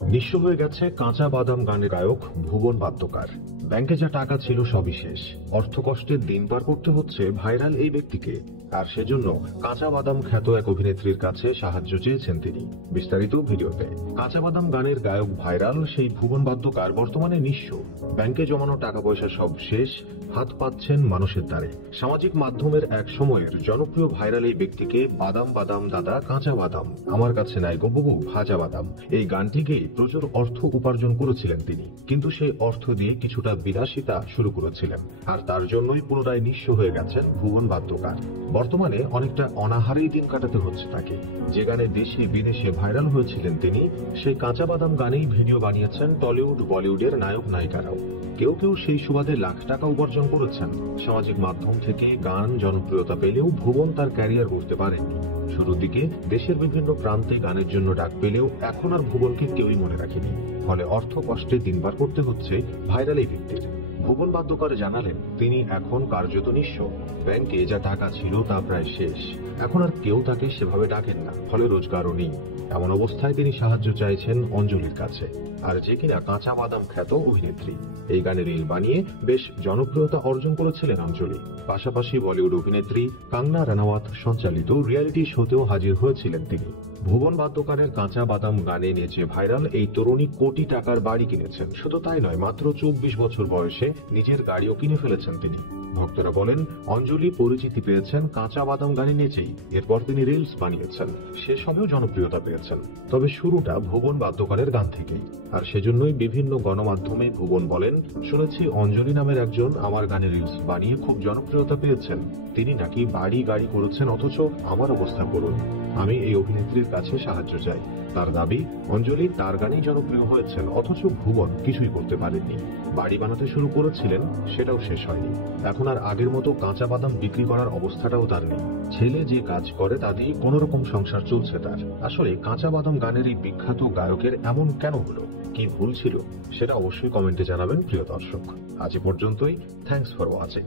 নিঃস্ব হয়ে গেছে কাঁচা বাদাম গানের গায়ক ভুবন বাদ্যকার। ব্যাংকে যা টাকা ছিল সবই শেষ। অর্থকষ্টের দিন পার করতে হচ্ছে ভাইরাল এই ব্যক্তিকে। আর সেজন্য কাঁচা বাদাম খ্যাত এক অভিনেত্রীর কাছে সাহায্য চেয়েছেন তিনি। বিস্তারিত ভিডিওতে। কাঁচা বাদাম গানের গায়ক ভাইরাল সেই ভুবন বাদ্যকার বর্তমানে নিঃস্ব। ব্যাংকে জমানো টাকা পয়সা সব শেষ, হাত পাচ্ছেন মানুষের দ্বারে। সামাজিক মাধ্যমের এক সময়ের জনপ্রিয় ভাইরাল এই ব্যক্তিকে বাদাম বাদাম দাদা কাঁচা বাদাম, আমার কাছে নাই গো বুবু ভাজা বাদাম, এই গানটি গেয়ে প্রচুর অর্থ উপার্জন করেছিলেন তিনি। কিন্তু সেই অর্থ দিয়ে কিছুটা বিলাসিতা শুরু করেছিলেন, আর তার জন্যই পুনরায় নিঃস্ব হয়ে গেছেন ভুবন বাদ্যকার। বর্তমানে অনেকটা অনাহারেই দিন কাটাতে হচ্ছে তাকে। যে গানে দেশে বিদেশে ভাইরাল হয়েছিলেন তিনি, সেই কাঁচা বাদাম গানেই ভিডিও বানিয়েছেন টলিউড বলিউডের নায়ক নায়িকারাও। কেউ কেউ সেই সুবাদে লাখ টাকা উপার্জন করেছেন। সামাজিক মাধ্যম থেকে গান জনপ্রিয়তা পেলেও ভুবন তার ক্যারিয়ার করতে পারেননি। শুরুর দিকে দেশের বিভিন্ন প্রান্তে গানের জন্য ডাক পেলেও এখন আর ভুবনকে কেউই মনে রাখেনি। ফলে অর্থ কষ্টে দিন পার করতে হচ্ছে ভাইরাল এই ব্যক্তির। ভুবন বাদ্যকার জানালেন, তিনি এখন কার্যত নিঃস্ব। ব্যাংকে যা টাকা ছিল তা প্রায় শেষ। এখন আর কেউ তাকে সেভাবে ডাকেন না, ফলে রোজগারও নেই। এমন অবস্থায় তিনি সাহায্য চাইছেন অঞ্জলির কাছে, আর যে কিনা কাঁচা বাদাম খ্যাত অভিনেত্রী। এই গানে রিল বানিয়ে বেশ জনপ্রিয়তা অর্জন করেছিলেন অঞ্জলি। পাশাপাশি বলিউড অভিনেত্রী কঙ্গনা রানাওয়াত সঞ্চালিত রিয়েলিটি শোতেও হাজির হয়েছিলেন তিনি। ভুবন বাদ্যকারের কাঁচা বাদাম গানে নেচে ভাইরাল এই তরুণী কোটি টাকার বাড়ি কিনেছেন। শুধু তাই নয়, মাত্র 24 বছর বয়সে নিজের গাড়িও কিনে ফেলেছেন তিনি। ভক্তরা বলেন, অঞ্জলি পরিচিতি পেয়েছেন কাঁচা বাদাম গানে নেচেই। এরপর তিনি রিলস বানিয়েছেন, সেসবেও জনপ্রিয়তা পেয়েছেন। তবে শুরুটা ভুবন বাদ্যকারের গান থেকেই, আর সেজন্যই বিভিন্ন গণমাধ্যমে ভুবন বলেন, শুনেছি অঞ্জলি নামের একজন আমার গানে রিলস বানিয়ে খুব জনপ্রিয়তা পেয়েছেন। তিনি নাকি বাড়ি গাড়ি করেছেন, অথচ আমার অবস্থা করুন। আমি এই অভিনেত্রীর কাছে সাহায্য চাই। তার দাবি, অঞ্জলি তার গানেই জনপ্রিয় হয়েছেন, অথচ ভুবন কিছুই করতে পারেননি। বাড়ি বানাতে শুরু করেছিলেন, সেটাও শেষ হয়নি। এখন আর আগের মতো কাঁচা বাদাম বিক্রি করার অবস্থাটাও তার নেই। ছেলে যে কাজ করে তা দিয়ে কোন রকম সংসার চলছে তার। আসলে কাঁচা বাদাম গানের এই বিখ্যাত গায়কের এমন কেন হলো, কি ভুল ছিল, সেটা অবশ্যই কমেন্টে জানাবেন প্রিয় দর্শক। আজ পর্যন্তই। Thanks for watching.